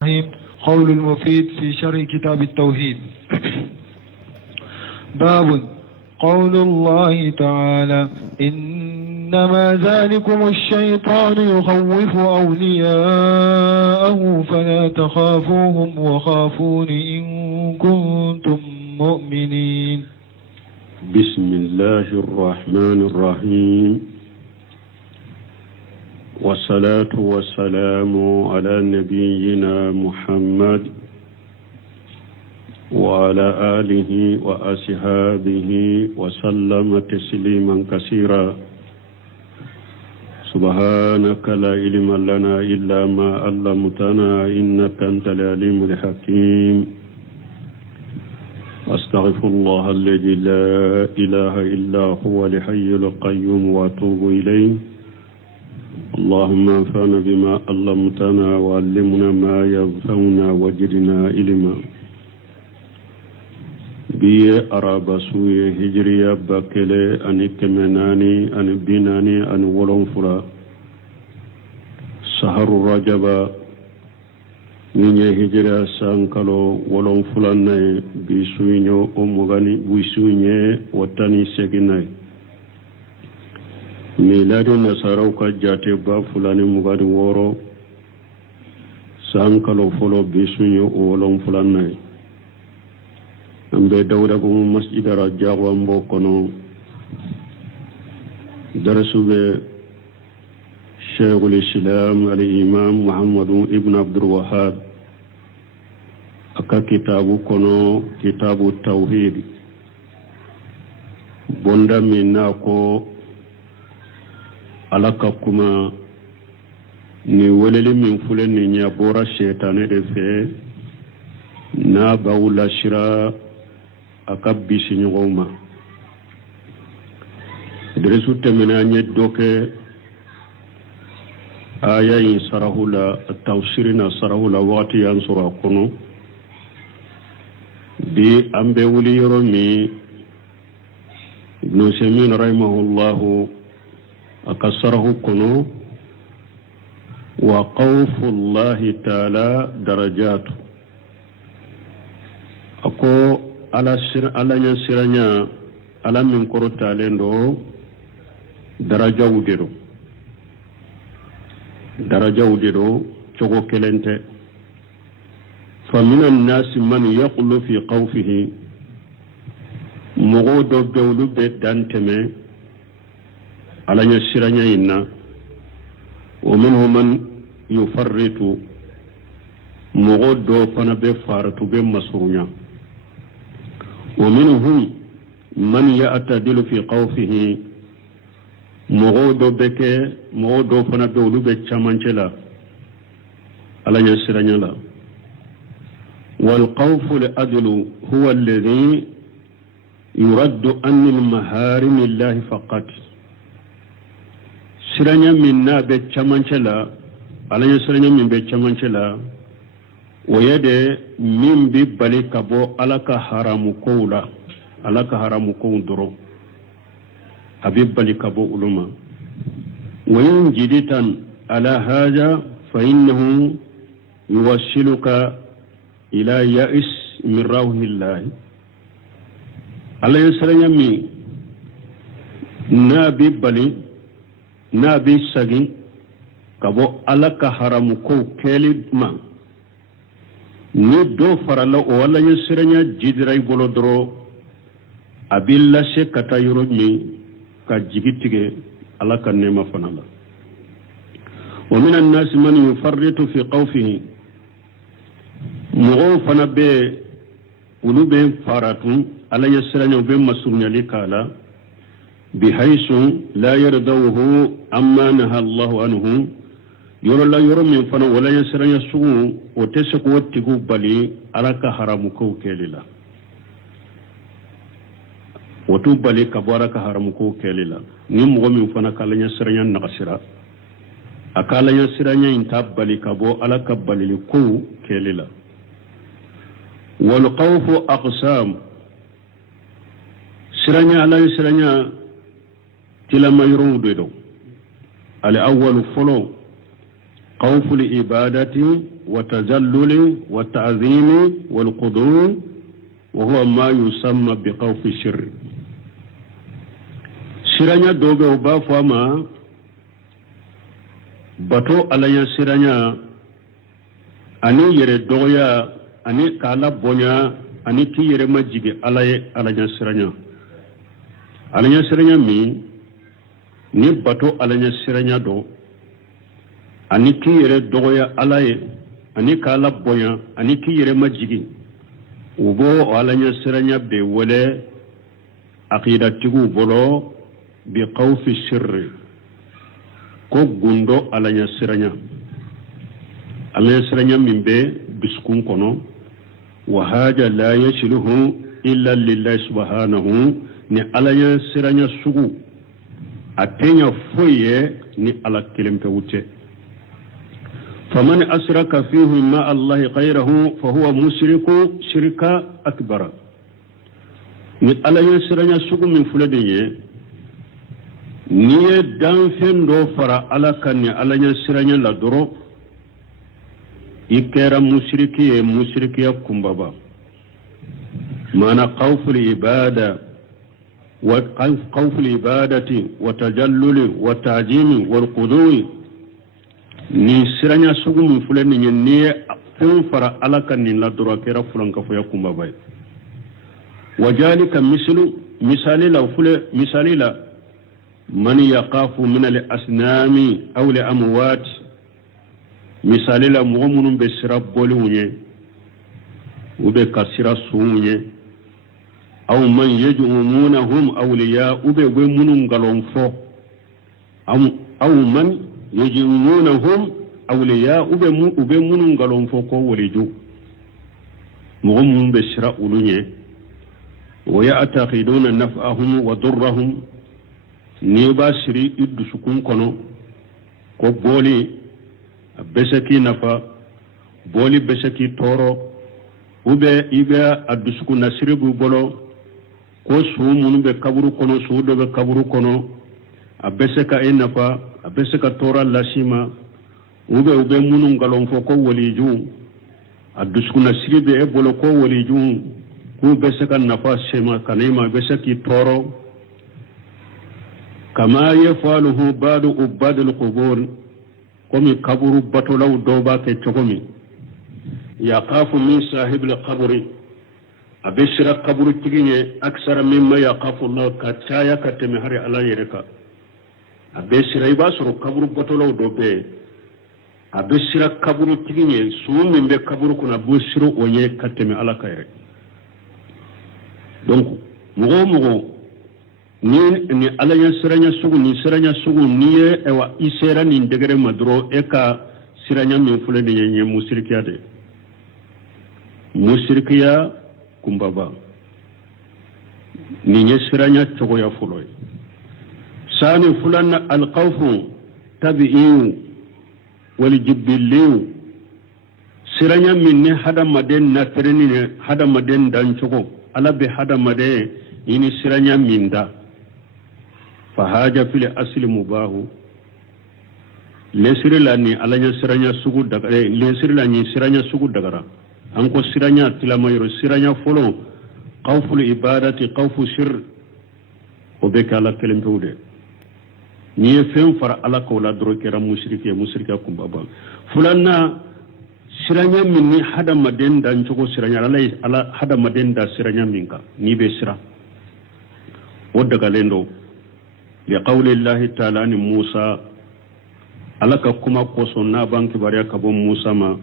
قول المفيد في شرح كتاب التوحيد. باب قول الله تعالى: إنما ذلكم الشيطان يخوف أولياءه فلا تخافوهم وخافون إن كنتم مؤمنين. بسم الله الرحمن الرحيم، والصلاة والسلام على نبينا محمد وعلى آله وأصحابه وسلم تسليما كثيرا. سبحانك لا علم لنا إلا ما علمتنا إنك أنت العليم الحكيم. أستغفر الله الذي لا إله إلا هو الحي القيوم وأتوب إليه. اللهم انفعنا بما علمتنا وعلمنا ما ينفعنا وزدنا علما. بي أرابا سوي هجريا باكلي أني كمناني أني بيناني أني ولون فلا سهر رجب نيني هجريا سانكالو ولون فلاني بيسوينيو أمغاني بيسويني وطاني سيغناي. ميلادي نصارو كجاتي با فلاني مغاني وورو سانكالو فلو بيسوينيو ولون فلاني. ambe dawda ko masjid rajawa mbokono darasube Sheikhul Islam al-Imam Muhammad ibn Abdul Wahhab aka kitabu kono kitabu tawhid bonda minna ko alaka kuma ni welele min fulen ni nya bora shaytane de fe na bawla shira akabbi sinyogoma dresu temena nye doke aya in sarahula tawsirina sarahula wati yansura kono bi ambe wuli yoromi ibn Semin rahimahullahu akasarahu kono wa khawfullahi ta'ala darajatu ako ala nya siranya ala min korota lendo daraja udero chogo kelente famina nasi man yaqulu fi qawfihi mogodo bewlu be danteme ala nya siranya inna wa minhum man yufarritu mogodo fana be faratu be masurunya. ومنهم من يعتدل في قوفه مغودو فنا دولو بچامانچلا على يسرانيلا. والقوف العدل هو الذي يرد عن المحارم الله فقط. سرانيا منا بچامانچلا على يسرانيا من بچامانچلا ويده من ببالي كبو alaka haramu koula alaka haramu koundro abibali kabo uluma وين جديتا على هذا فإنه يوصلك إلى يأس من روح الله. على يسرنا مي نبي بالي نبي سجين كبو alaka haramu ko kelima ni do farala o wala yesiranya jidray bolodro abilla se kata yoromi ka jigitige ala kan nema fanala. wa minan nas man yufarritu fi qawfihi mugo fana be ulube faratu ala yesiranya be masunyali kala bihaysu la yardahu amma naha Allah anhu yoro la yoro min fana wala yasranya sugu o tese ko tigu bali alaka haramu ko kelila wotu bali kabaraka haramu ko kelila ni mo min fana kala yasranya nakasira akala yasranya inta bali kabo alaka bali ko kelila. wal khawfu aqsam siranya ala yasranya tilama yoro do al awwal follow خوف العبادة وتذلل والتعظيم والخضوع وهو ما يسمى بخوف الشر سرانيا دوغو بافاما باتو عليا سرانيا أني يري دوغيا أني كالا بونيا أني كي يري مجيجي عليا سرانيا مي ni bato alanya siranya do ani ki yere dogoya alaye ani kala boya ani ki yere majigi ubo alanya siranya be wala aqidatigu bolo bi khawfi sirri ko gundo alanya siranya mimbe biskun kono wa haja la yashluhu illa lillahi subhanahu ni alanya siranya sugu atenya foye ni ala kelempe wute faman asraka fihi ma Allah ghayrahu fa huwa mushriku shirka akbar ni ala yasranya sugu min fuladiye ni dan fendo fara ala kan ni ala yasranya la doro ikera mushriki ya kumbaba mana khawful ibada وخوف العبادة وتجلل والتعظيم والخضوع ni siranya sugu min fulani ni fen fara alaka ni la dura kera fulan ka foya kumba bay wajalika misali la man yaqafu min al asnami aw li amwat misali la mu'minun be sirab bolunye ube kasira sunye aw man yaj'umunahum awliya ube gwe munun galonfo aw man yaj'umunahum awliya ube munun galonfo ko waliju mu'min bishra ulunye wa ya'taqiduna naf'ahum wa durrahum ni basiri iddu sukun kono ko boli besaki nafa boli besaki toro ube ibe addu sukun nasribu bolo ko su munu be kaburu kono su do be kaburu kono abeseka enafa abeseka tora lashima ube munu ngalon fo ko waliju aduskuna siribe e bolo ko waliju ku beseka nafa shema kanema beseki toro kama yafaluhu badu ubadul qubur komi kaburu batolaw doba ke chokomi yaqafu min sahibul qabri abeshira kaburu tiginye aksara mimma yaqafu Allah kataya kateme hari ala yereka abeshira ibasuru kaburu botolo dobe abeshira kaburu tiginye sumu mbe kaburu kuna bushiru onye kateme ala kayre donc mugo ni ala siranya sugu niye ewa isera ni ndegere madro eka siranya min fule de yenye musrikiya kumbaba ni siranya chogo ya fuloy sani fulan alqawfu tabi'u wal jibiliu siranya minne hada maden na tereni hada maden dan chogo ala be hada made ini siranya minda fahaja fil asli mubahu lesirila ni alanya siranya sugu daga lesirila ni siranya sugu dagara anko siranya tilamayro siranya folo khawful ibadati khawfu shirr obeka ala kelempewde ni fem fara ala ko la dro kera mushrika kumbaba fulanna siranya minni hada maden dan chogo siranya ala hada maden da siranya minka ni be sira wodaga lendo li qawli llahi ta'ala ni Musa alaka kuma koso na banki bariya kabon Musa ma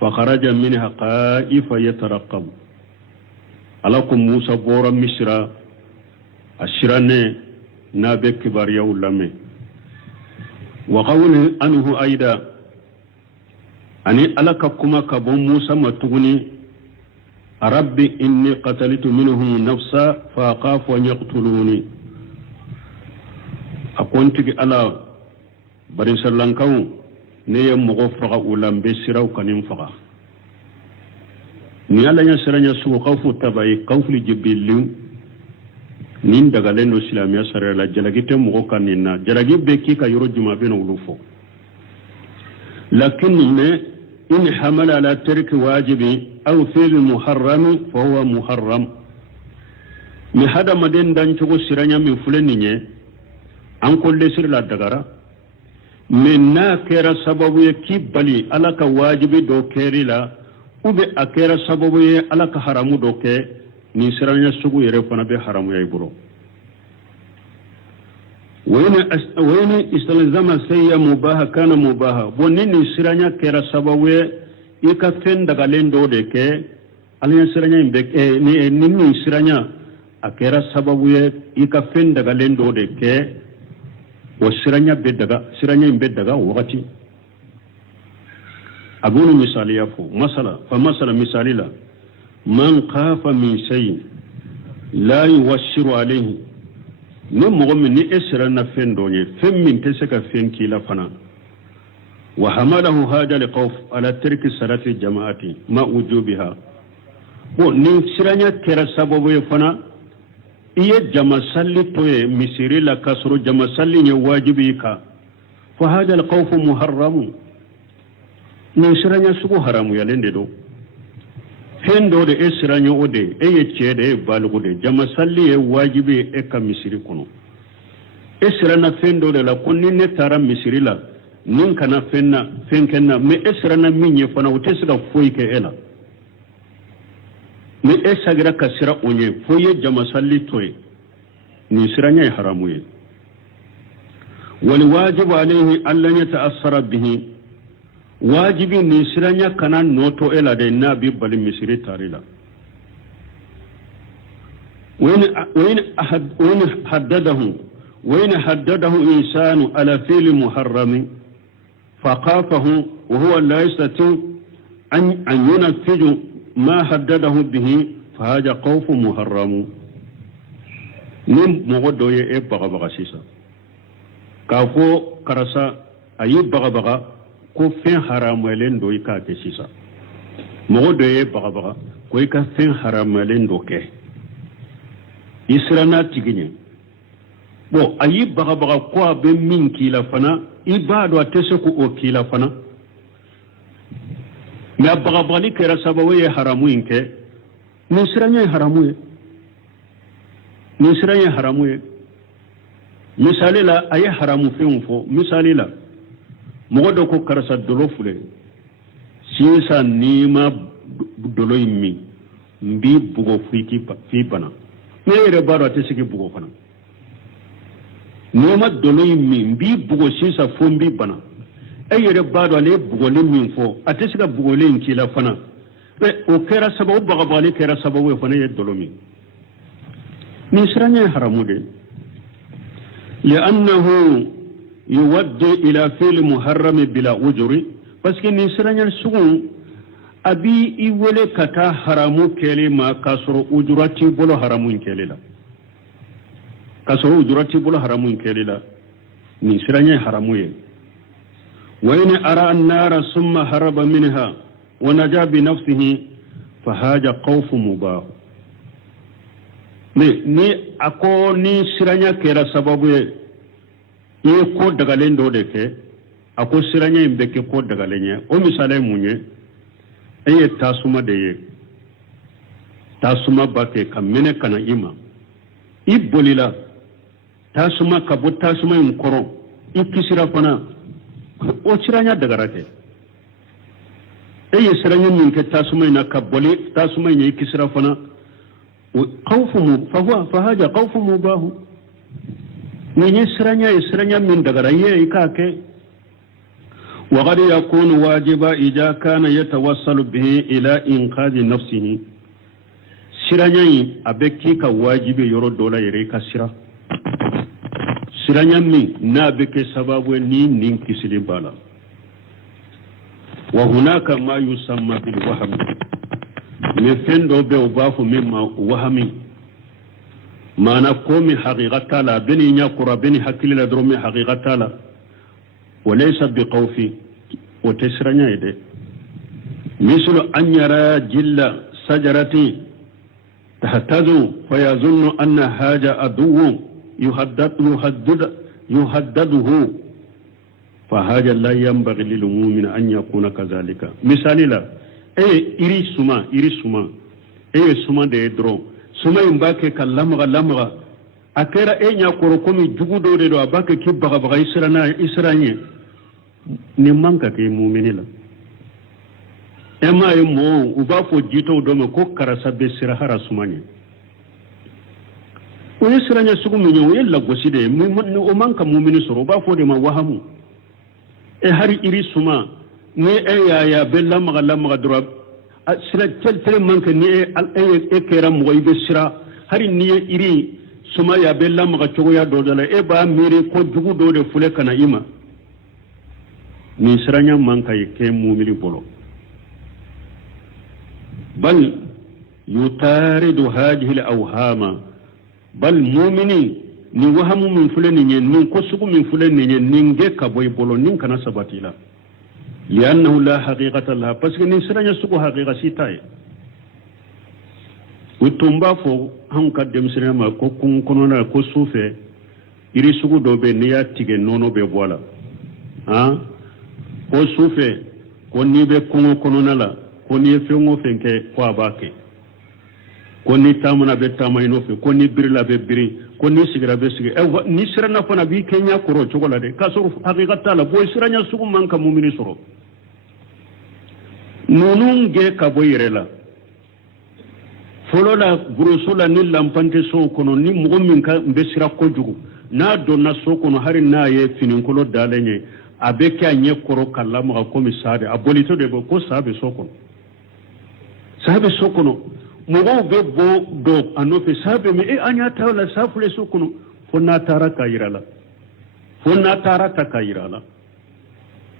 fa kharaja minha qa'ifa yatarqab alakum Musa bora misra ashirane na be kibariya ulame wa qawli anhu aida ani alaka kuma kabon Musa matuguni rabbi inni qataltu minhum nafsa fa aqafu an yaqtuluni akontigi ala bari sallankaw ne ye mogo faga ulambe siraw kanin faga ni ala nya siranya su khawfu tabai khawfu jibilin nin daga lendo islamiya sare la jalagi te mogo kanina jalagi be ki ka yoro juma be no lufo lakin ne إن حمل على ترك واجب أو فعل محرم فهو محرم mi hada maden dan cogo siranya min fulani nye an kolle sir la dagara min na kera sababu ye kibali alaka wajibi do keri la ube akera sababu ye alaka haramu do ke ni siranya sugu yere fana be haramu ya iburo wayne istalzama sayya mubaha kana mubaha bonni ni siranya kera sababu ye ika fen daga lendo de ke alanya siranya imbe ni siranya akera sababu ye ika fen daga lendo de ke o siranya imbe daga wakati agunu misali yafo masala misali la man khafa min shay la yuwashiru alayhi ne mogo min ni esira na fen donye fen min te se ka fen kila fana wa hamalahu haja li khawf ala tarki salati jama'ati ma wujubiha bo ni siranya kera sababu ye fana iye jama salli toye misiri la kasro jama salli nye wajibi ka fa hada alkhawf muharram ni siranya sugu haramu ya lende do hendo de esiranya ode eye chede balugo de jama salli ye wajibi e ka misiri kono esirana fendo de la konni ne tara misiri la nin kana fenkenna me esirana minye fana utesiga foyi ke ela ni esagira kasira onye foye jama salli toye ni siranya haramu ye wal wajibu alayhi allan yata'assara bihi wajibi ni siranya kana noto ela de nabi bali misiri tarila وين حدده إنسان على فعل محرم فخافه وهو لا يستطيع أن ينفذ ما حدده به فهذا خوف محرم نم مغدو يه بغا سيسا كافو كرسا أي بغا كو فين حرام ولين دو يكاكي سيسا مغدو يه بغا كو يكا فين حرام ولين دو كي يسرنا تيجيني bo ayi baga ko be min kila fana ibadu atese ko o kila fana me baga ni kera sababu ye haramu inke nisranya haramu ye misali la ayi haramu fenfo misali la mogodo ko karasa dolo fule sisa nima dolo immi mbi bugo fi bana me yere baro atese ki bugo fana noma dolo mi mbi bugo sisa fombi bana ayere bado ale bugo le min fo atesiga bugo le nkila fana be o kera sababu bagabali kera sababu fana ye dolo mi nisranya haramude li'annahu yuwaddi ila fi'l muharram bila ujri parce que nisranya sugun abi iwele kata haramu kele ma kasro ujurati bolo haramu kele la kasoro ujurati bolo haramu kelila ni siranya haramu ye wa in ara an-nara summa haraba minha wa naja bi nafsihi fa haja khawf mubah ni ako ni siranya kera sababu ye ko daga lendo de ke ako siranya imbe ke ko daga lenye o misale munye eye tasuma de ye tasuma bake kamene kana ima ibolila tasuma kabo tasuma in koro ikisira fana o siranya daga rate eye siranya min ke tasuma ina kaboli tasuma ina ikisira fana khawfumu fa haja khawfu mubahu ni siranya min daga raye ikake wa qad yakunu wajiba idha kana yatawassalu bihi ila inqadhi nafsihi siranya abeki ka wajibe yoro dola yere ka siranya mi na beke sababu ni kisili bala wa hunaka ma yusamma bil wahm me fendo be ubafu mimma wahmi mana komi haqiqata la bini nya qura bini hakili la dromi haqiqata la walaysa biqawfi wa tasranya ide mislu an yara jilla sajarati tahtadu fayazunnu anna haja adu يهدده فهذا لا ينبغي للمؤمن أن يكون كذلك. مثال لا إري سما دي درو سما يمباكي كاللمغ أكيرا إنيا كوروكومي جغدو دي دو أباكي كي بغا إسراني نمانكا كي مؤمن لا إما يمو وبافو جيتو دوما كو كراسا بسرحة سماني ويسراني سكو منيو يلا غسيدي ومانكا مؤمن سرو بافو دي ما وهمو hari iri suma ne ya bella maga dura sira tel manka ne e kera mo ibe sira hari ni iri suma ya bella maga chogo ya do dala e ba mere ko dugu do de fule kana ima ni siranya manka ke mumili bolo bal yutaridu hadhihi al-awhama bal mu'mini ni wahamu min fulani nyen nin ko sugu min fulani nyen ninge ka boy bolo nin kana sabatila li'annahu la haqiqata laha parce que nin siranya sugu haqiqa sitaye utumba fo han ka dem sirama ko kun kono na ko sufe iri sugu do be ne ya tige nono be bola ha ko sufe ko ni be kun kono na la ko ni fe ngo fenke ko abake ko ni tamana be tamayno fe ko ni birla be biri ko ni sigira be sigi ni sirana fana bi kenya koro chogola de kaso haqiqata la boy siranya sugu manka mu'mini soro nunun ge ka boyirela folola brusula ni lampante so kono ni mu'min ka be sira ko jugu na donna so kono hari na ye finin kolo dalenye abeke anye koro kallama ko misade abolito de ko sabe so kono mogo be bo do anofe sabe me anya tawla safule sukunu fonna taraka yirala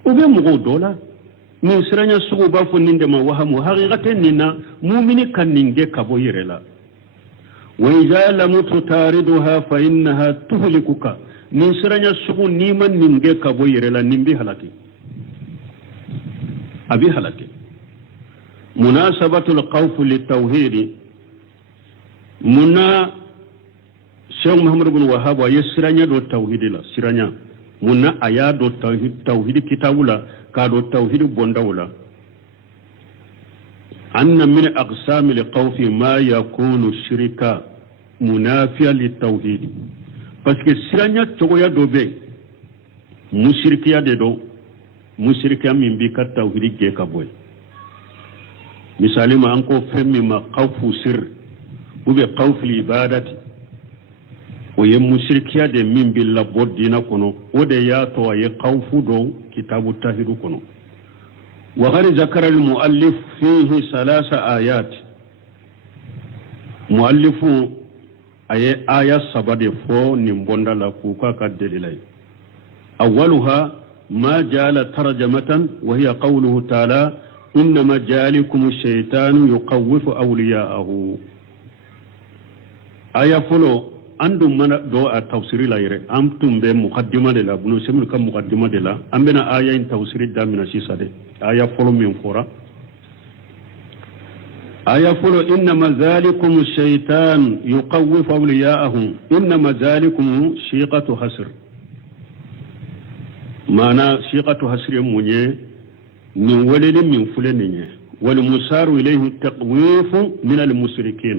ube mogo dola ni siranya sugu ba fo ninde ma wahamu haqiqatan nina mu'mini kan ninge kabo yirela wa idza lam tutariduha fa innaha tuhlikuka ni siranya sugu ni man ninge kabo yirela nimbi halaki abi halaki مناسبة القوف للتوحيد منا شيخ محمد بن وهاب يسرانيا دو التوحيد لا سرانيا منا آيات دو التوحيد كتاب لا كادو التوحيد بونداولا أن من أقسام القوف ما يكون شركا منافيا للتوحيد parce que siranya togoya do be mushrikiya de do mushrikiya min bi ka tawhid ge ka boy misali ma an ko femmi ma qawfu sir ube qawfu ibadati o ye mushrikiya de min billa boddina kono o de ya to ye qawfu do kitabu tahidu kono wa ghari zakara al muallif fihi salasa ayat muallifu aye aya sabade fo nimbonda la ku ka delilay awwaluha ma jala tarjamatan wa hiya qawluhu ta'ala إنما جالكم الشيطان يقوف أولياءه آية فلو عندهم من دو التفسير لا يرى أنتم بمقدمة لا بنو سمر كم مقدمة لا أمنا آية تفسير دا من الشيء آية فلو من فورا آية فلو إنما ذلكم الشيطان يقوف أولياءه إنما ذلكم شيقة حسر معنى شيقة حسر مني من ولد من فلان والمسار إليه التقويف من المشركين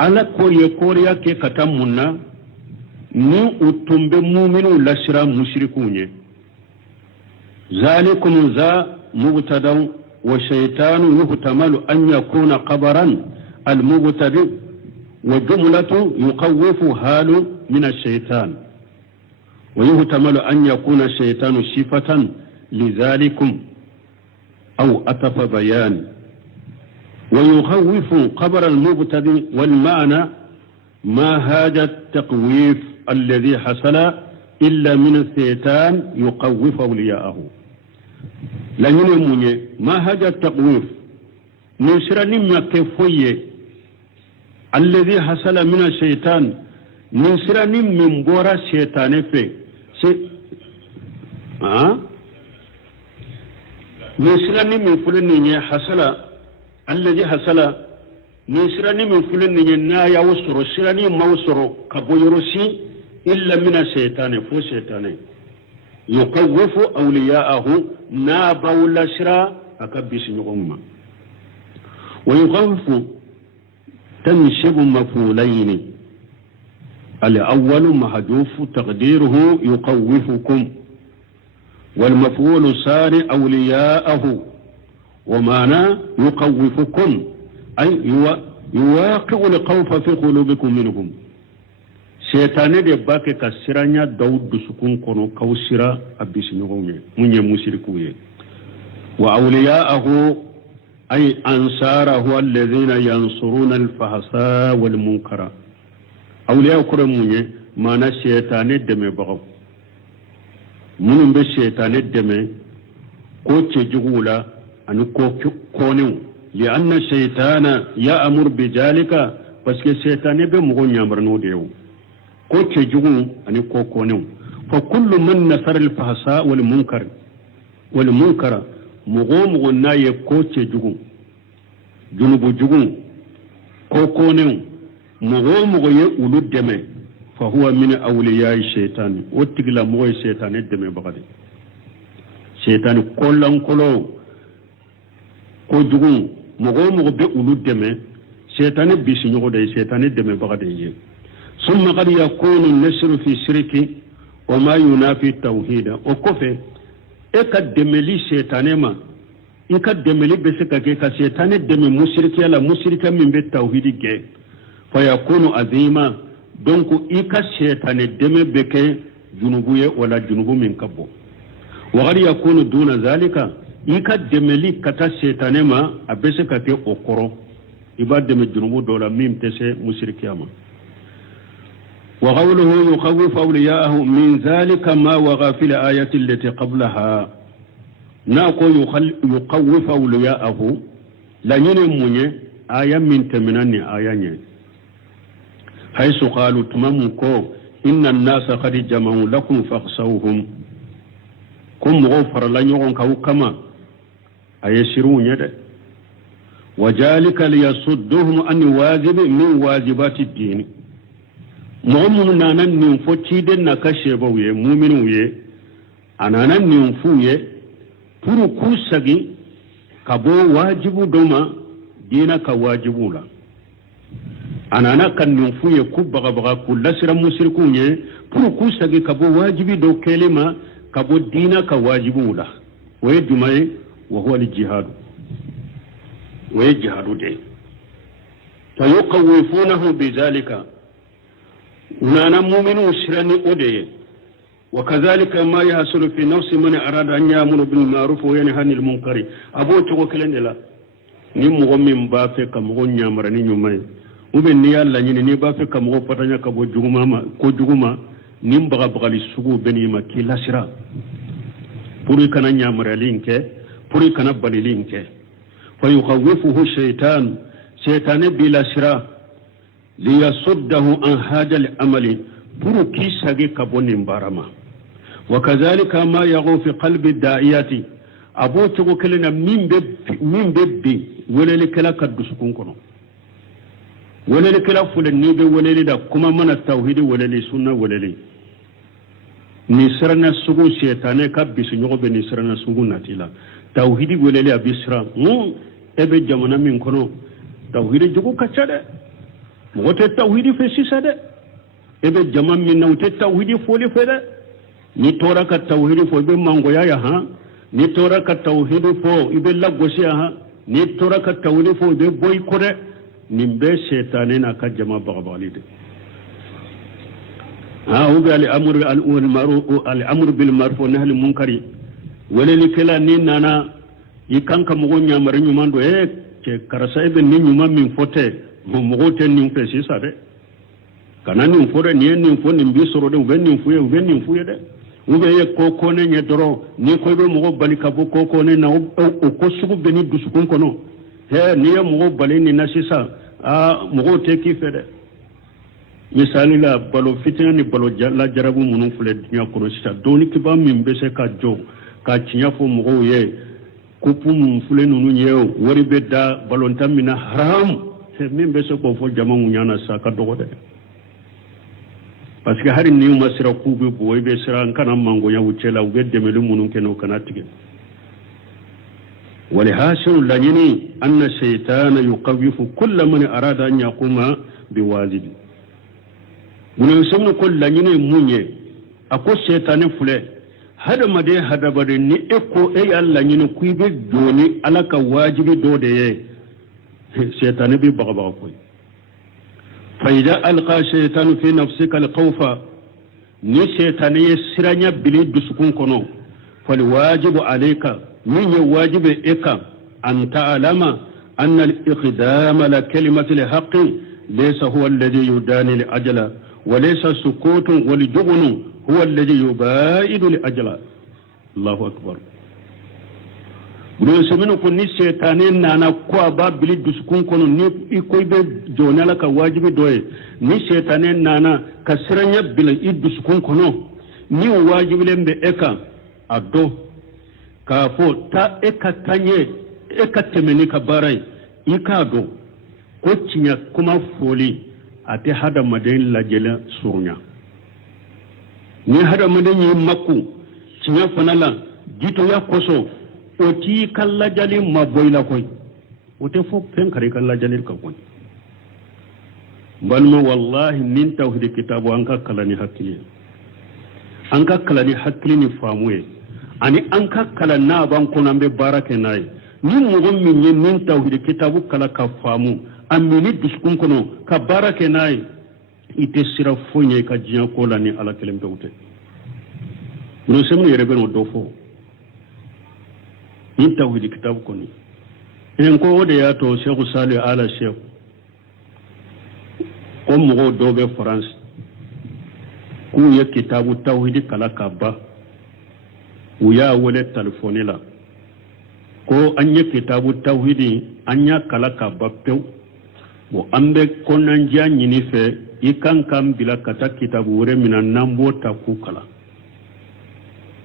على كوريا كي كتامنا ni utumbe mu'minu lasira mushrikun ذلكم ذا مبتدا وشيطان يحتمل أن يكون قبرا المبتدا وجملة يقوف حال من الشيطان ويحتمل أن يكون الشيطان صفة لذلكم أو أطف بيان ويخوف قبر المبتدئ والمعنى ما هذا التقويف الذي حصل إلا من الشيطان يقوف أولياءه لن ينمي ما هذا التقويف نسرني ما كفوية الذي حصل من الشيطان نسرني من بورا الشيطان في نسرني من فلني حصل الذي حصل نسرني من فلني نايا وسر سرني موسر كبويرسي إلا من الشيطان فو شيطان يقوف أولياءه نابا والأسرى أكبس نغمة ويخوف تنسب مفعولين الأول محذوف تقديره يخوفكم والمفعول الثاني أولياءه ومعنى يخوفكم أي يواقع الخوف في قلوبكم منهم شيطان دي باكي كسرانيا داود سكون كونو كوسرا أبيس نغمي من مشركوه وأولياءه أي أنصاره الذين ينصرون الفحشاء والمنكر أولياء كرموني معنى شيطان دمي بغو منهم بشيطان دمي كوتش جغولا أنو كونيو لأن الشيطان يأمر بذلك بس الشيطان بمغو نيامرنو ديو كوتش جغو أنو كونيو فكل من نصر الفحشاء والمنكر مغو نايه كوتش جغو جنوب جغو كونيو مغو يقولو دمي فهو من أولياء الشيطان واتقل مغو الشيطان الدمي بغدي شيطان كولان كولو ko jugun mogo be ulu deme shaytan bisi nyogo de shaytan deme bagade ye summa qad yakunu an-nasr fi shirki wa ma yunafi tawhid o kofe e ka demeli shaytanema in ka demeli be se ka ke ka shaytan deme mushriki ala mushrika min be tawhid ge fa yakunu azima donc i ka shaytan deme be ke junubuye wala junubu min kabbo wa qad yakunu duna zalika ika demeli kata setanema abese kake okoro iba deme junubu dola mim tese mushrikiyama wa qawluhu yukhawwifu awliya'ahu min dhalika ma waqa fil ayati allati qablaha nako yukhawwifu awliya'ahu la nyene munye aya min teminani ayanye haythu qalu tumamu ko inna an-nasa qad jama'u lakum fakhshawhum kum ghafara la nyogon kama ayesirun yede wajalika liyasudduhum an wajib min wajibati ad-din mu'min nanan nin foti den na kashe bawye mu'minu ye ananan nin fuye puru kusagi kabo wajibu doma dina ka wajibu la anana kan nin fuye kubbaga kullasira musrikun ye puru kusagi kabo wajibi do kelima kabo dina ka wajibu la waye dumay وهو الجهاد ويجهد ده فيقوفونه بذلك ونانا مؤمن وشرني أديه وكذلك ما يحصل في نفس من أراد أن يأمر بالمعروف وينهى عن المنكر أبو توكلن لا نمو من بافك مغو نيامرني نيومي وبن نيال لا ني بافك مغو فتانيا كبو جوما نمبغا بغالي سوغو بنيما كي لاسرا بوري كان نيامرالينكه puri kana balilinke fa yukhawifuhu shaytan bila shira liyasuddahu an hada al-amali puru kisage kaboni mbarama wakadhalika ma yaghu fi qalbi da'iyati abo tugo kelena mimbe bi welele kala kadusukun kono welele kala fulani be welele da kuma mana tauhidi welele sunna welele ni sirana sugu shaytane kabbisu nyogo be ni sirana sugu natila tawhidi welele abisra ebe jamana min kono tawhidi jugu kacade mote tawhidi fe sisade ebe jaman min nawte tawhidi foli fede ni tora ka tawhidi fo be mangoya ya ha ni tora ka tawhidi fo ibe lagosi ha ni tora ka tawhidi fo be boy kore ni be shaytané na ka jama bagabalide ubi al-amru bil ma'ruf wa nahy anil munkari weleli kala ni nana ikanka mugo nyamare nyumando ke karasa ebe ni nyuma min fote mugo ten ni fesi sabe kana ni fore ni fo ni bisoro de ube ni fuye de ube ye koko ne nyedoro ni ko be mugo bali ka bo koko ne na o ko sugu beni dusukun kono ni ye mugo bali ni nasisa mugo te ki fede misali la balo fitina ni balo la jarabu munun fule dunya kono sita doni kiba min bese ka jo ka tinya fo mugo ye kupu mun fule nunu nyeo wori bedda balon tamina haram min bese ko fo jama munyana sa ka dogo de parce que hari ni masira kubi boy be sira kana mango ya wucela ube demelu munun keno kana tige wali hasiru lanyini anna shaytana yuqawwifu kull man arada an yaquma biwajibi mun yusamnu kull lanyini munye ako shaytanin fule hada made hada bare ni eko e Allah nyini kuibe doni alaka wajibi do de ye shaytanin bi baga ko فإذا ألقى الشيطان في نفسك الخوف ni shaytan yasiranya bili dusukun kono فالواجب عليك من واجب إك أن تعلم أن الإقدام لكلمة الحق ليس هو الذي يداني لأجل وليس السكوت والجبن هو الذي يبائد لأجل الله أكبر Brusemino ko ni shaytanin nana ko ba bili duskun kono ni ikoy be jonala ka wajibi doye ni shaytanin nana kasranya bil iduskun kono ni wajibi lembe eka ado ka fo ta eka tanye eka temeni ka barai ikado ko cinya kuma foli ate hada maden lajela surnya ni hada maden yi makku cinya fanala gito ya koso oti kalla jali maboyla koy ote fo pen kare kalla jali ka koy balma wallahi min tawhid kitabu anka kalani hakili anka kalani hakili ni famuye ani anka kala na ban ko nambe barake nay ni mugon min min tawhid kitabu kala ka famu amini diskun kono ka barake nay ite sira fonye ka jiya ko lani ala kelem tawte no semu yere ben do fo in tawhid kitab koni en ko wode ya to Sheikh Salih ala Sheikh ko mo do be France ku ye kitabu tawhid kala kaba uya wole telefone la ko anya kitabu tawhid anya kala kaba pew bo ambe konan janyi ni fe ikan kam bila kata kitabu wore minan nambo ta ku kala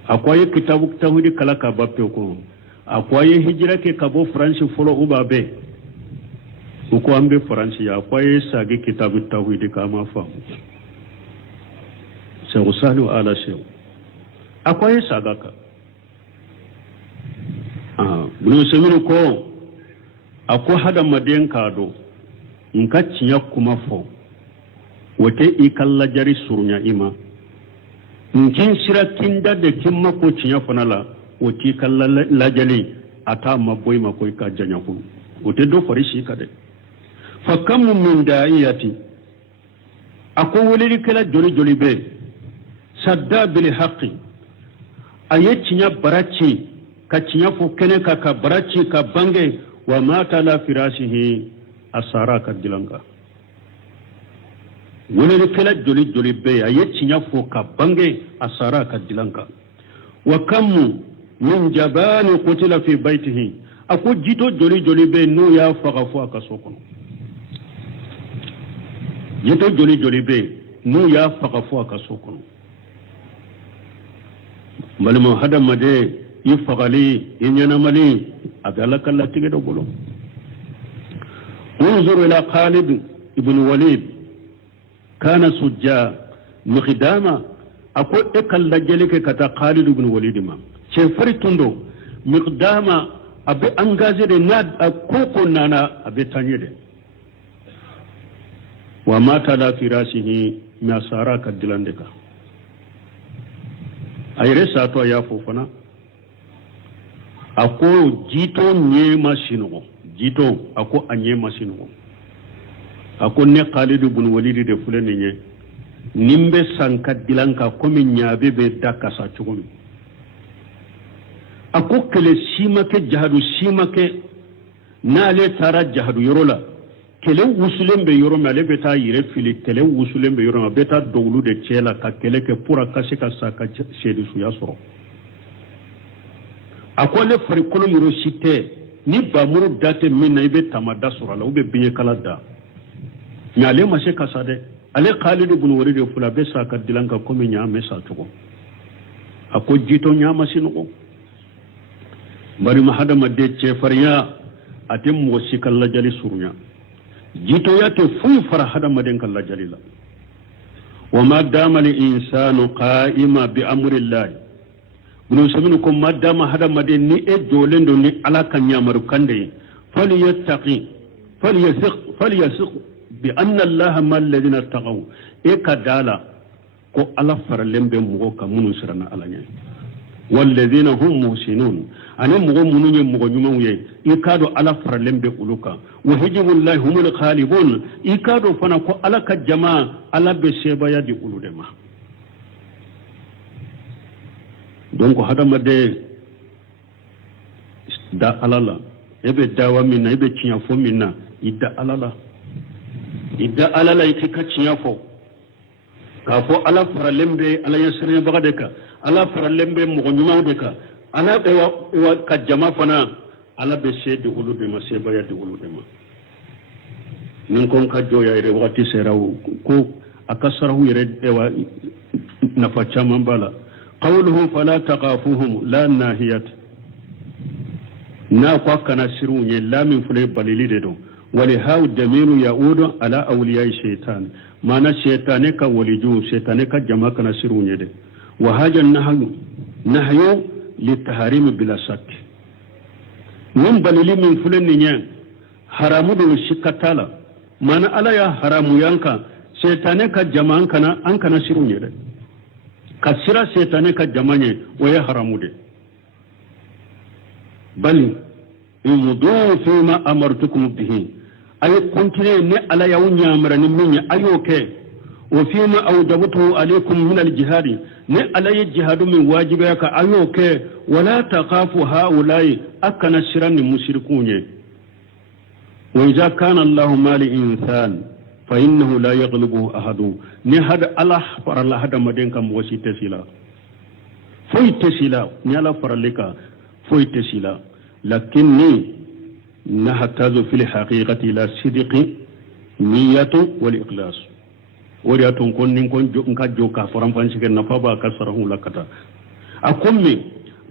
akwaye kitabu tawhid kala kaba pew ko akwaye hijira ke kabo France folo ubabe uko ambe France ya akwaye sage kitabu tawhid kama fa Sheikh Salih ala Sheikh akwaye sagaka bunu semino ko akwa hada maden kado nka cinya kuma fo wote ikalla jari surunya ima nkin sira kinda de kimma ko cinya fanala woti kalla lajali ata maboy makoy ka janya ko wote do farishi kade fa kam min da'iyati ako wuliri kala joli joli be sadda bil haqqi ayetinya barachi ka cinya fo kene ka barachi ka bange wa mata la firashihi asara ka dilanga wuliri kala joli joli be ayetinya fo ka bange asara ka dilanga wa kam min jabani qutila fi baytihi ako jito joli joli be no ya faga fo aka sokon jito joli joli be no ya faga fo aka sokon malama hada made yifagali yinyana mali adala kala tige do bolo انظر الى خالد ابن وليد كان سجا مقداما اكو اكل لجلك كتا خالد ابن وليد ما شفري توندو مقداما ابي انغازي دي ناد كوكو نانا ابي تانيده وما تلا في راسه ما سارا كدلندك ayre sato ya fofana ako jito nye masino jito ako anye masino ako ne Khalid ibn Walid de fulani nye nimbe sanka dilanka komi nyabe be dakasa chugumi ako kele simake jahadu simake nale tara jahadu yorola kele wusulembe yoro male beta yire fili kele wusulembe yoro beta doglu de chela ka kele ke pura kasika saka shedu suya soro akole farikolo yoro shite ni bamuru date minna ibe tamada sura la ube binye kala da nyale mashe kasade ale Khalid ibn Walid fula be saka dilanga komi nya mesa tugo ako jito nya masino ko bari mahada madde che fariya atem mo sikalla jali surunya jito yate fu fara hada maden kala jalila وما دام الإنسان قائما بأمر الله bunu saminu ko madama hada madin ni e dolendo ni ala kan yamaru kande falyasiq bi anna allaha mal ladina taqaw e kadala ko ala faralembe mugo ka munu sirana ala nya wal ladina hum muhsinun ane mugo munu nye mugo nyuma ye e kado ala faralembe uluka wa hijibullahi humul khalibun e kado fana ko ala ka jamaa ala be seba ya di uludema donc hadamade da alala ebe dawa minna ebe cinya fo minna idda alala ite ka cinya fo ka fo ala faralembe ala yasre bagade ka ala faralembe mo nyuma de ka ala be wa ka jama fana ala be sedi ulude ma seba ya de ulude ma nin kon ka joya ire wati seraw ko akasarahu ire ewa nafa chama bala قوله فلا تقافوهم لا ناهية ناقوا كان سرون لا من فلي بليلي دو ولهاو الدمير يعود على أولياء الشيطان ما الشيطانك ولجو شيطانك جماع كان سرون يدي وهذا النهي للتحريم بلا شك من بليلي من فلي نيان حرام دو شكتالا ما ألا يا حرام يانكا شيطانك جماع كان سرون يدي kasira setane ka jamanye waye haramude bali imudu fima amartukum bihi ay kontine ne ala yawnya marani minya ayoke wa fima awjabtu alaykum min aljihad ne ala jihadu min wajiba ka ayoke wala taqafu haulai akana shiran mushrikunye wa idza kana allah mali insan فإنه لا يغلبه أحد نهد الله فر الله هذا مدين كم وسي تسيلا فوي تسيلا نيالا فر لك فوي تسيلا لكني نحتاج في الحقيقة إلى صدق نية والإخلاص ورياتون كون نكون جو كفرام فانسك نفابا كسره لكتا أقومي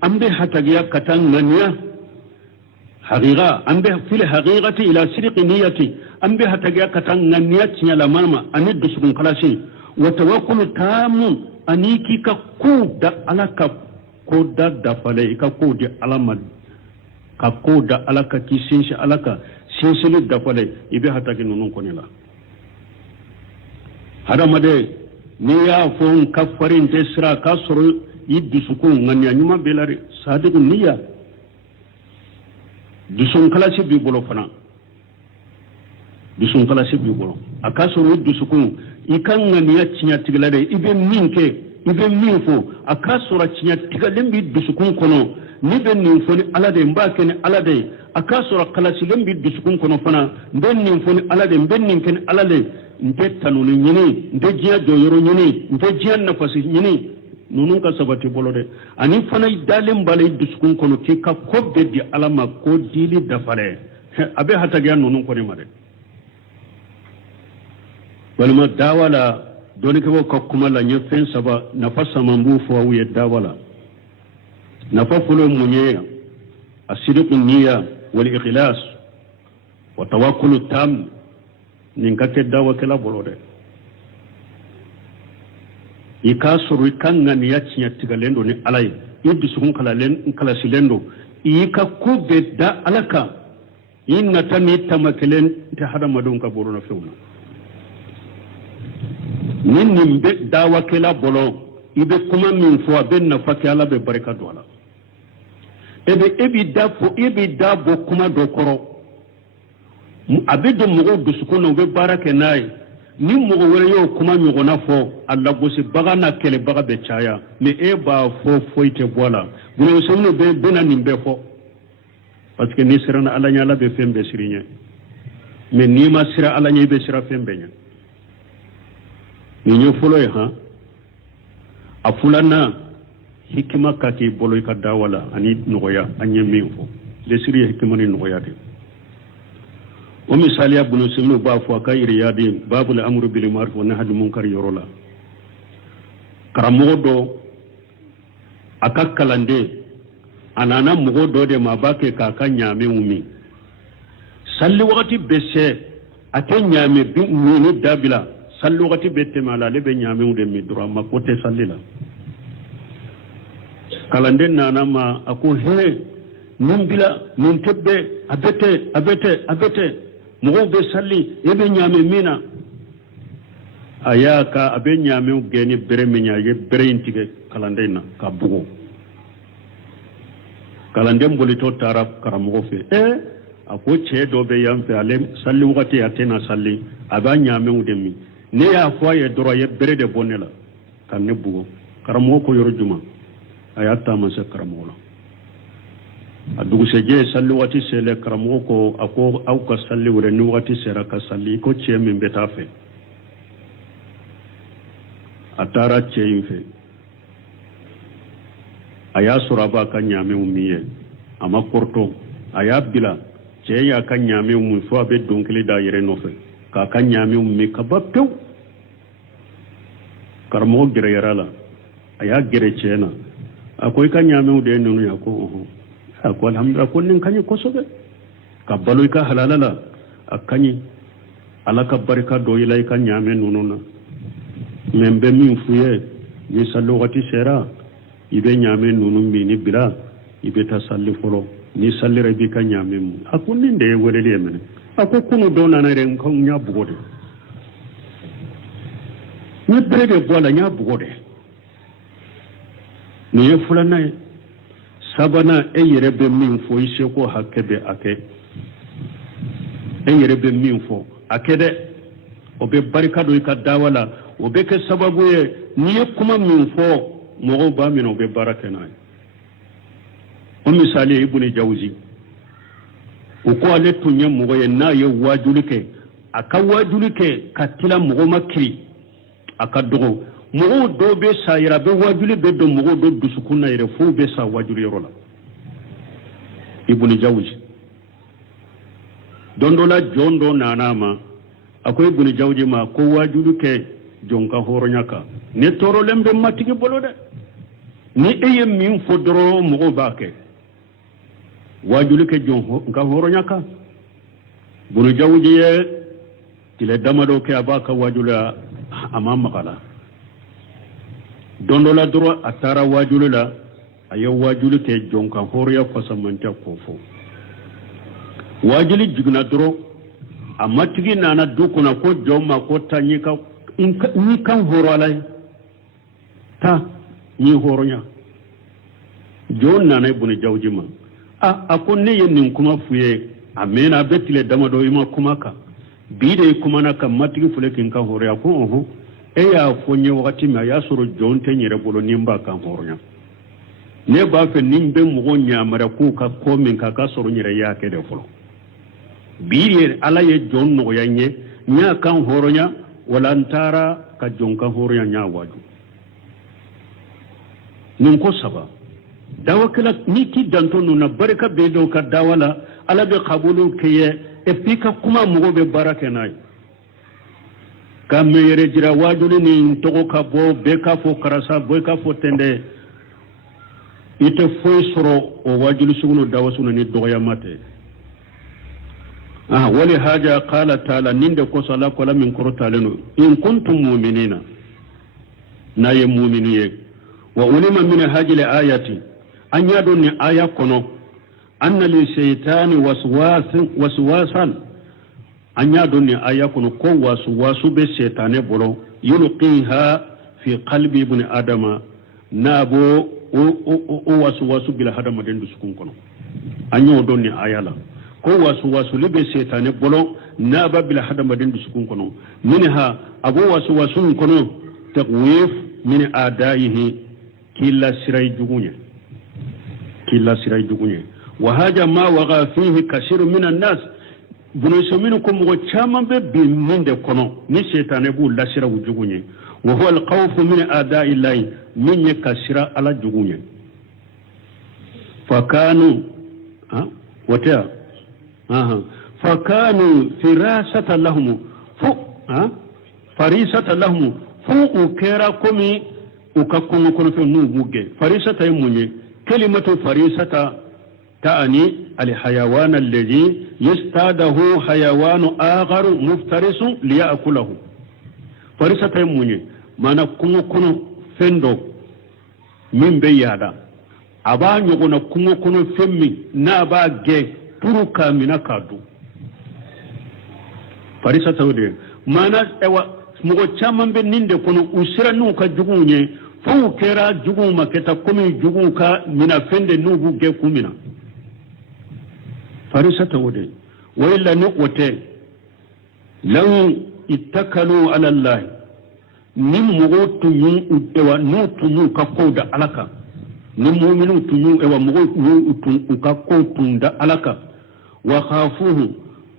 أمبي حتى كتان منيا حقيقة أمبي في الحقيقة إلى صدق نيتي أمبي حتى كتان نيات يلا مرما أني دسكون كلاسي وتوكل تام أنيكي كودا على كودا دفالي كودا على مد كودا على كيسينش على كسينسل دفالي يبي حتى كنونون كونيلا هذا مدى نيا فون كفرين تسرا كسر يدسكون غنيا نيما بلاري صادق نيا دسون كلاسي بيبولو فنا dusun kala sibi bolo akasoro dusukun ikan ngania cinya tiglade ibe minke ibe minfo akasoro cinya tigalem bi dusukun kono ni ben nin foni alade mbake ni alade akasoro kala silem bi dusukun kono fana ben nin foni alade ben nin ken alade nte tanuni nyini nte jiya doyoro nyini nte jiya nafasi nyini nunun ka sabati bolo de ani fana dalem balay dusukun kono ti ka kobbe di alama ko dili dafare abe hataga nunun ko ni made walima dawala doni ko kuma la nyefen saba nafasa mambu fo wiye dawala nafa fulo munye asidiqu niyya wal ikhlas wa tawakkul tam ningate dawa kala bolode ikasuru kanga niya cinya tigalendo ni alay yiddu sukun kala silendo ika kubbe da alaka inna tami tamakelen ta hada madon ka borona fewna nin be dawa kela bolo ibe kuma min fo be na fakala be barka dola ebi da bo kuma do koro abido mugo dusukuna be baraka nay ni mugo wala yo kuma nyugo na fo alla bosi baga na kele baga be chaya me e ba fo foite bola buno sonu be bena nimbe fo parce que ni sirana alla nyala be fembe sirinya me ni ma sira alla nyi be sira fembe nya ni fulo ha afulana hikima kati bolo ka dawala ani noya anye minfo le siri hikima ni noya de o misali abunu sunu ba fo ka iriyadi babul amru bil ma'ruf wa nahyi munkar yorola karamodo akakkalande anana mugodo de mabake ka kanyame umi salli wakati bese atanyame bi ni dabila sallu wati bette mala le be nyame de mi dura ma kote sallila kalanden nana ma ako he nun bila nun tebbe abete mo be salli e be nyame mina ayaka abe nyame geni bere minya ye bere intige kalanden na ka bugo kalanden bolito tarab karamo fe ako che do be yamfe ale salli wati atena salli aba nyame de mi ne ya fo ye doro ye bere de bonela kan ne bugo karamo ko yoro juma ayata man se karamo la adugu seje salli wati sele karamo ko ako au ka salli wure ni wati sera ka salli ko che min beta fe atara che infe aya suraba kan nyame umiye ama korto aya bila che ya kan nyame umu fo abe donkili da yere no fe ka kan nyame ummi ka bappew karamo gere yarala aya gere chena akoy kan nyame de nunu ya ko ko alhamdulillah ko nin kanyi ko sobe ka baloy ka halalala akanyi alaka barika do ilay kan nyame nunu na membe min fuye ni sallu wati sera ibe nyame nunu mi ni bila ibe ta salli folo ni salli rabi kan nyame mu akunni de wele de men akokunu do na na ren kan nya bugode ni brede bola nya bugode ni ye fulana sabana e yere be min fo ise ko hakebe ake e yere be min fo akede obe barika do ka dawala obe ke sababu ye ni kuma min fo mo ba min obe baraka na o misali ibn jawzi o ko ale tunye mo ye na ye wajulike aka wajulike katila mo makri aka dogo mogo do be sayira be wajuli be do mogo do dusukuna yere fo be sa wajuli rola ibn jawzi dondola jondo nanama akoy ibn jawzi ma ko wajulu ke jonka horonyaka ne toro lembe matigi bolode ni eye min fodoro mogo bake wajulu ke jonka horonyaka ibn jawzi ye tile damado ke abaka wajula amama kala dondola doro atara wajulu la ayo wajulu ke jonka horiya fasamanta kofo wajuli jigna doro amatigi nana dukuna ko jomma ko tanyika ni kan horo alai ta ni horonya jon nana ibn jawjima akon ne yin kuma fuye amena betile damado ima kuma ka bide kuma na kan matigi fulekin kan horiya ko oho eya fonye wakati ma ya soro jonte nyere bolo nimba kan horonya ne ba fe nimbe mo nyamara ku ka ko min ka ka soro nyere ya ke de folo biye ala ye jon no yanye nya kan horonya wala ntara ka jon kan horonya nya waju nin ko saba dawakala niki danto no na baraka be do ka dawala ala be qabulu keye e pika kuma mo be baraka nay kamme yere jira wajuli ni togo ka bo be ka fo karasa bo ka fo tende ite foy soro o wajuli sugunu dawasuna ni doya mate wali haja qala taala ninde ko sala ko la min korota lenu in kuntum mu'minina na ye mu'miniye wa ulima min hajil ayati an yadu ni aya kono anna li shaytani waswasan an yadu ni aya kono ko wasu be shaytane bolo yulqiha fi qalbi ibn adama nabo o wasu bil hadama den sukun kono an yodo ni aya la ko wasu libe shaytane bolo naba bil hadama den sukun kono minha abu wasu kono taqwif min adaihi kila siray jugunye wa haja ma waga fihi kashiru min an-nas bunayso minkum wa chaman be biminde kono ni shaytane bu lasira wujugunye wa huwa al-khawf min ada'i llahi min yakashira ala jugunye fakanu fakanu firasata lahum farisata lahum fu ukera komi ukakunu kono fe nubuge farisata yimunye kalimatu farisata تعني الحيوان الذي يستاده حيوان آخر مفترس ليأكله farisata munye mana kungo kono fendo min be yada aba nyogona kungo kono femmi na ba ge puru kamina kadu farisata wode mana ewa mugo chaman be ninde kono usira nu ka jugunye fu kera jugu maketa komi jugu ka mina fende nubu ge kumina farisata wode wa illa nuqwate law ittakalu ala allah nim mugo tunyu ewa nu tunyu ka koda alaka nim mu'minu tunyu ewa mugo nu ka kotunda alaka wa khafuhu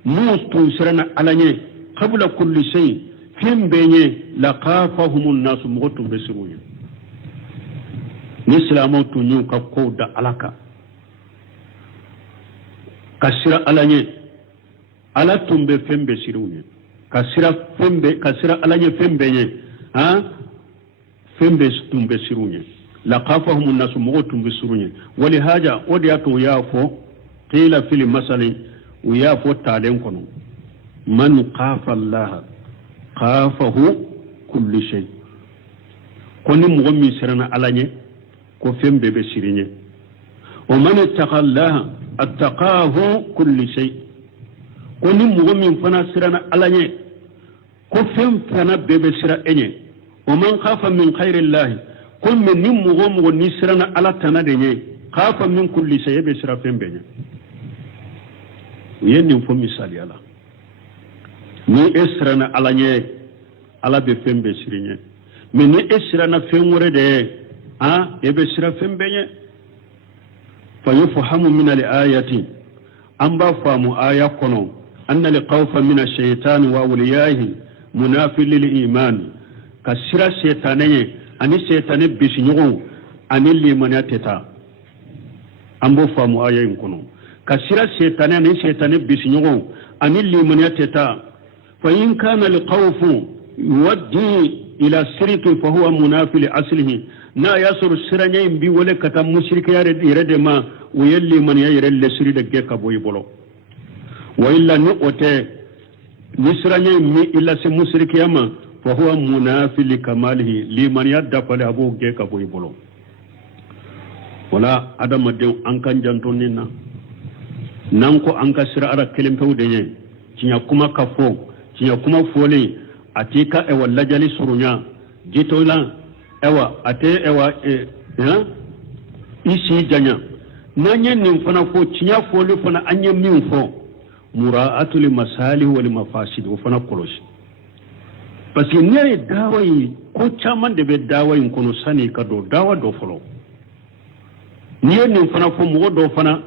mustu sirana alanye qabla kulli shay fim benye laqafahum an-nas mugo tumbe siruye ni islamu tunyu ka koda alaka kasira alanye ala tumbe fembe siruye kasira alanye fembe nye fembe tumbe siruye laqafahum an-nas mugo tumbe siruye wali haja odiato yafo qila fil masali ويافو تالين كنو من قاف الله قافه كل شيء كوني مغمي سرنا علاني كوفيم بيبي سيريني ومن اتقى الله اتقاه كل شيء كوني مغمي فنا سرنا علاني كوفيم فنا بيبي سيريني ومن خاف من خير الله كون من نمغم ونسرنا على تناديني خاف من كل شيء بيسرا فيم بيني yenni fo misali ala ni esrana ala nye ala be fembe sirinye me ni esrana femwore de ebe sira fembe nye fa yufhamu min al-ayati amba famu aya kono anna liqawfa min ash-shaytan wa awliyahi munafil lil-iman kasira shaytaneye ani shaytane bisinyo ani limanateta ambo famu aya kono kasira shaytane ni shaytane bisinyo ani limanateta fa in kana al-khawfu yuwaddi ila shirki fa huwa munafil aslihi na yasur siranye bi wala kata mushrika yare ma wayalli man yare le siri de geka boy bolo wa illa nuqote nisranye mi illa se mushrika yama fa huwa munafil kamalihi liman yadda fala abu geka boy bolo wala adama de an kan janton ninna nan ko an ka sira ara kelim tawde nye cinya kuma kafo cinya kuma fole atika e walla jali surunya jitola ewa ate ewa isi janya nanye nim fana ko cinya fole fana anya min fo mura'atu li masalih wa li mafasid wa fana koloshi parce que ne dawai ko chaman de be dawai kono sani ka do dawa do folo ne nim fana fo mo do fana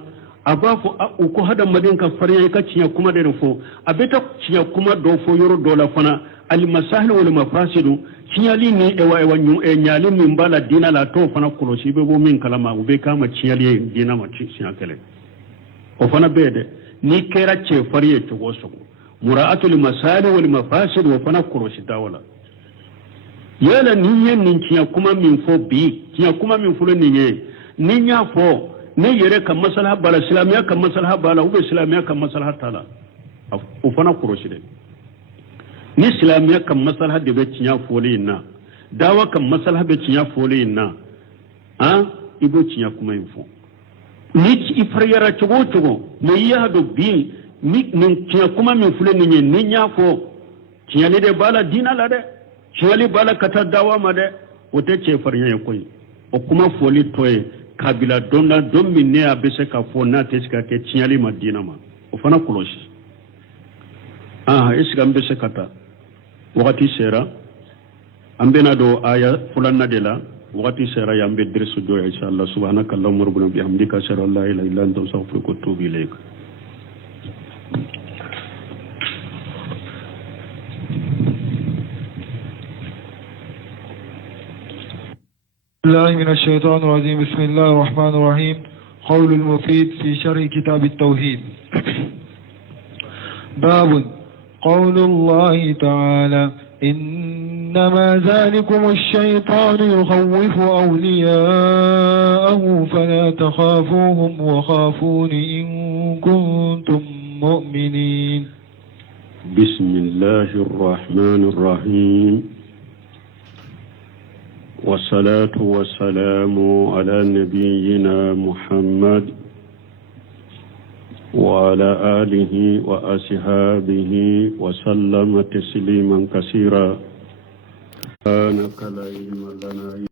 abafo ko hada madin ka fariya ka cinya kuma da fo abeta cinya kuma do fo yoro dola fana al masahil wal mafasidu cinyali ni ewa nyu nyali min bala dina la to fana kolosi be bo min kalama ube kama cinyali dina ma cinya kele o fana bede ni kera ce fariye to goso mura'atu al masahil wal mafasid wa fana kolosi dawala yala ni yen nin cinya kuma min fo bi cinya kuma min fulo ni ni nya fo ne yere kan maslaha bala islamiya kan maslaha bala ube islamiya kan maslaha tala o fana kolosi de ni islamiya kan maslaha de be cinya fole na dawa kan maslaha be cinya fole na ibo cinya kuma info ni ifriyara chogo ne ya do bi ni cinya kuma min fule ni ni nya fo cinya ne de bala dina la de cinya bala kata dawa ma de wote ce farnya ya koyi o kuma fole toye kabila donna don min ne abese ka fo na te ska ke cinya li madina ma o fana kuloshi iska mbese kata wakati sera ambena do aya fulanna de la wakati sera ya mbe dirsu do inshallah subhanakallahumma rabbana bihamdika ashhadu an la ilaha illa anta astaghfiruka wa atubu ilayk الله من الشيطان الرجيم بسم الله الرحمن الرحيم قول المفيد في شرح كتاب التوحيد باب قول الله تعالى إنما ذلكم الشيطان يخوف أولياءه فلا تخافوهم وخافون إن كنتم مؤمنين بسم الله الرحمن الرحيم والصلاة والسلام على نبينا محمد وعلى آله وأصحابه وسلم تسليما كثيرا. سبحانك لا علم لنا